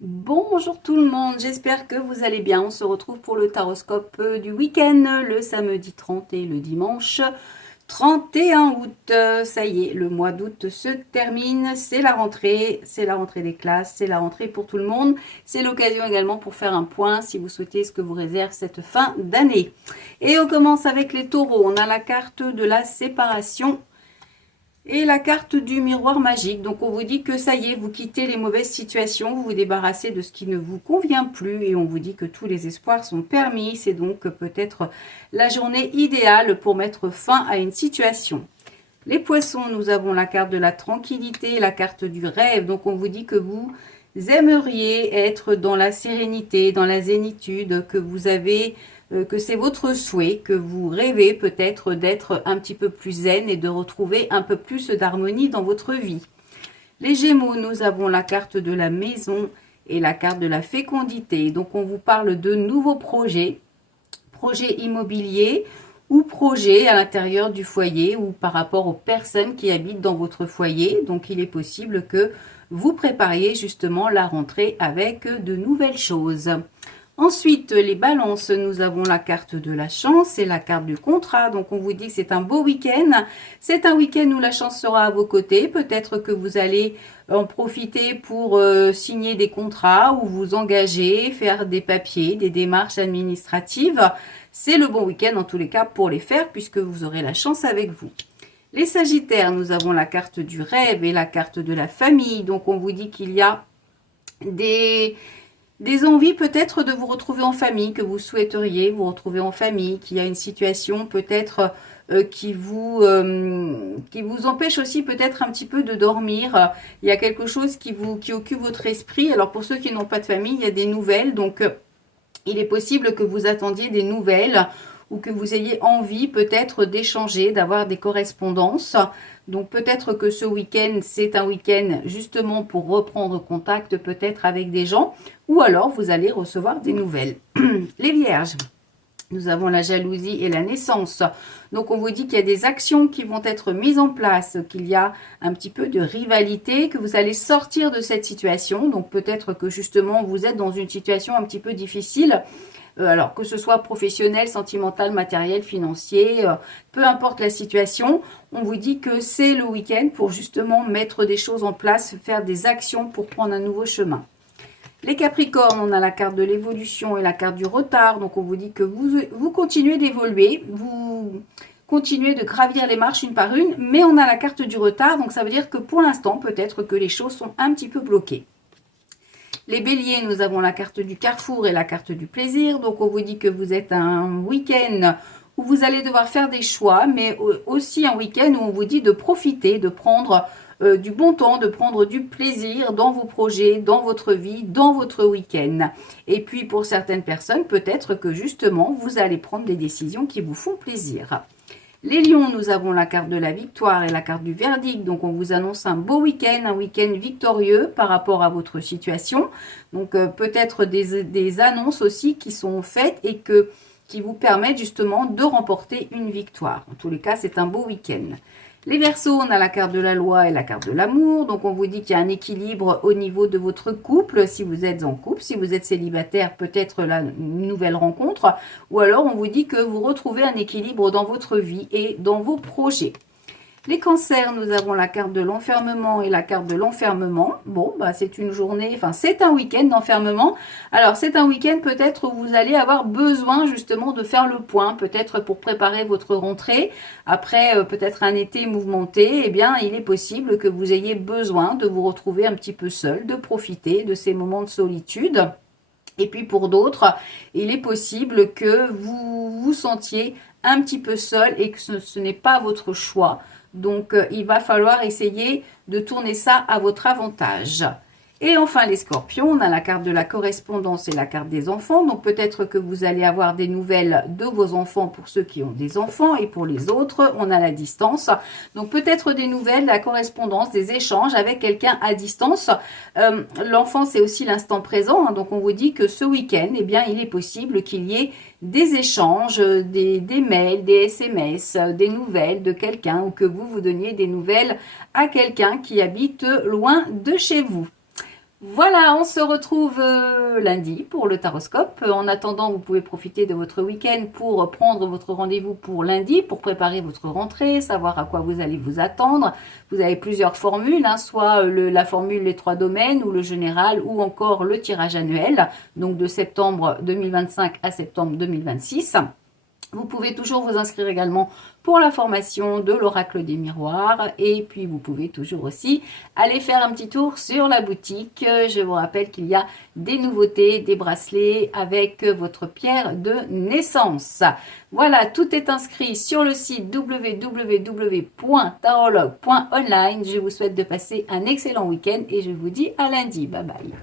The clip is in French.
Bonjour tout le monde, j'espère que vous allez bien. On se retrouve pour le taroscope du week-end, le samedi 30 et le dimanche 31 août. Ça y est, le mois d'août se termine, c'est la rentrée des classes, c'est la rentrée pour tout le monde. C'est l'occasion également pour faire un point si vous souhaitez ce que vous réserve cette fin d'année. Et on commence avec les taureaux. On a la carte de la séparation et la carte du miroir magique. Donc on vous dit que ça y est, vous quittez les mauvaises situations, vous vous débarrassez de ce qui ne vous convient plus et on vous dit que tous les espoirs sont permis. C'est donc peut-être la journée idéale pour mettre fin à une situation. Les poissons, nous avons la carte de la tranquillité, la carte du rêve. Donc on vous dit que vous aimeriez être dans la sérénité, dans la zénitude, que vous avez que c'est votre souhait, que vous rêvez peut-être d'être un petit peu plus zen et de retrouver un peu plus d'harmonie dans votre vie. Les Gémeaux, nous avons la carte de la maison et la carte de la fécondité. Donc on vous parle de nouveaux projets, projets immobiliers ou projets à l'intérieur du foyer ou par rapport aux personnes qui habitent dans votre foyer. Donc il est possible que vous prépariez justement la rentrée avec de nouvelles choses. Ensuite, les balances, nous avons la carte de la chance et la carte du contrat. Donc, on vous dit que c'est un beau week-end. C'est un week-end où la chance sera à vos côtés. Peut-être que vous allez en profiter pour signer des contrats ou vous engager, faire des papiers, des démarches administratives. C'est le bon week-end en tous les cas pour les faire puisque vous aurez la chance avec vous. Les Sagittaires, nous avons la carte du rêve et la carte de la famille. Donc, on vous dit qu'il y a des envies peut-être de vous retrouver en famille, que vous souhaiteriez vous retrouver en famille, qu'il y a une situation peut-être qui vous empêche aussi peut-être un petit peu de dormir. Il y a quelque chose qui occupe votre esprit. Alors pour ceux qui n'ont pas de famille, il y a des nouvelles. Donc il est possible que vous attendiez des nouvelles ou que vous ayez envie peut-être d'échanger, d'avoir des correspondances. Donc peut-être que ce week-end, c'est un week-end justement pour reprendre contact peut-être avec des gens ou alors vous allez recevoir des nouvelles. Les Vierges, nous avons la jalousie et la naissance. Donc on vous dit qu'il y a des actions qui vont être mises en place, qu'il y a un petit peu de rivalité, que vous allez sortir de cette situation. Donc peut-être que justement vous êtes dans une situation un petit peu difficile. Alors que ce soit professionnel, sentimental, matériel, financier, peu importe la situation, on vous dit que c'est le week-end pour justement mettre des choses en place, faire des actions pour prendre un nouveau chemin. Les Capricornes, on a la carte de l'évolution et la carte du retard. Donc, on vous dit que vous continuez d'évoluer, vous continuez de gravir les marches une par une, mais on a la carte du retard. Donc, ça veut dire que pour l'instant, peut-être que les choses sont un petit peu bloquées. Les Béliers, nous avons la carte du carrefour et la carte du plaisir. Donc, on vous dit que vous êtes un week-end où vous allez devoir faire des choix, mais aussi un week-end où on vous dit de profiter, de prendre du bon temps, de prendre du plaisir dans vos projets, dans votre vie, dans votre week-end. Et puis, pour certaines personnes, peut-être que justement, vous allez prendre des décisions qui vous font plaisir. Les lions, nous avons la carte de la victoire et la carte du verdict. Donc, on vous annonce un beau week-end, un week-end victorieux par rapport à votre situation. Donc, peut-être des annonces aussi qui sont faites et qui vous permettent justement de remporter une victoire. En tous les cas, c'est un beau week-end. Les Verseaux, on a la carte de la loi et la carte de l'amour. Donc, on vous dit qu'il y a un équilibre au niveau de votre couple, si vous êtes en couple. Si vous êtes célibataire, peut-être une nouvelle rencontre. Ou alors, on vous dit que vous retrouvez un équilibre dans votre vie et dans vos projets. Les cancers, nous avons la carte de l'enfermement et la carte de l'enfermement. Bon, bah c'est une journée, enfin c'est un week-end d'enfermement. Alors c'est un week-end peut-être où vous allez avoir besoin justement de faire le point, peut-être pour préparer votre rentrée. Après peut-être un été mouvementé, eh bien il est possible que vous ayez besoin de vous retrouver un petit peu seul, de profiter de ces moments de solitude. Et puis pour d'autres, il est possible que vous vous sentiez un petit peu seul et que ce n'est pas votre choix. Donc, il va falloir essayer de tourner ça à votre avantage. Et enfin, les scorpions, on a la carte de la correspondance et la carte des enfants. Donc, peut-être que vous allez avoir des nouvelles de vos enfants pour ceux qui ont des enfants. Et pour les autres, on a la distance. Donc, peut-être des nouvelles, la correspondance, des échanges avec quelqu'un à distance. L'enfant, c'est aussi l'instant présent. Hein, donc, on vous dit que ce week-end, eh bien, il est possible qu'il y ait des échanges, des mails, des SMS, des nouvelles de quelqu'un ou que vous donniez des nouvelles à quelqu'un qui habite loin de chez vous. Voilà, on se retrouve lundi pour le taroscope. En attendant, vous pouvez profiter de votre week-end pour prendre votre rendez-vous pour lundi, pour préparer votre rentrée, savoir à quoi vous allez vous attendre. Vous avez plusieurs formules, hein, soit la formule les 3 domaines, ou le général, ou encore le tirage annuel, donc de septembre 2025 à septembre 2026. Vous pouvez toujours vous inscrire également pour la formation de l'oracle des miroirs et puis vous pouvez toujours aussi aller faire un petit tour sur la boutique. Je vous rappelle qu'il y a des nouveautés, des bracelets avec votre pierre de naissance. Voilà, tout est inscrit sur le site www.tarologue.online. Je vous souhaite de passer un excellent week-end et je vous dis à lundi. Bye bye.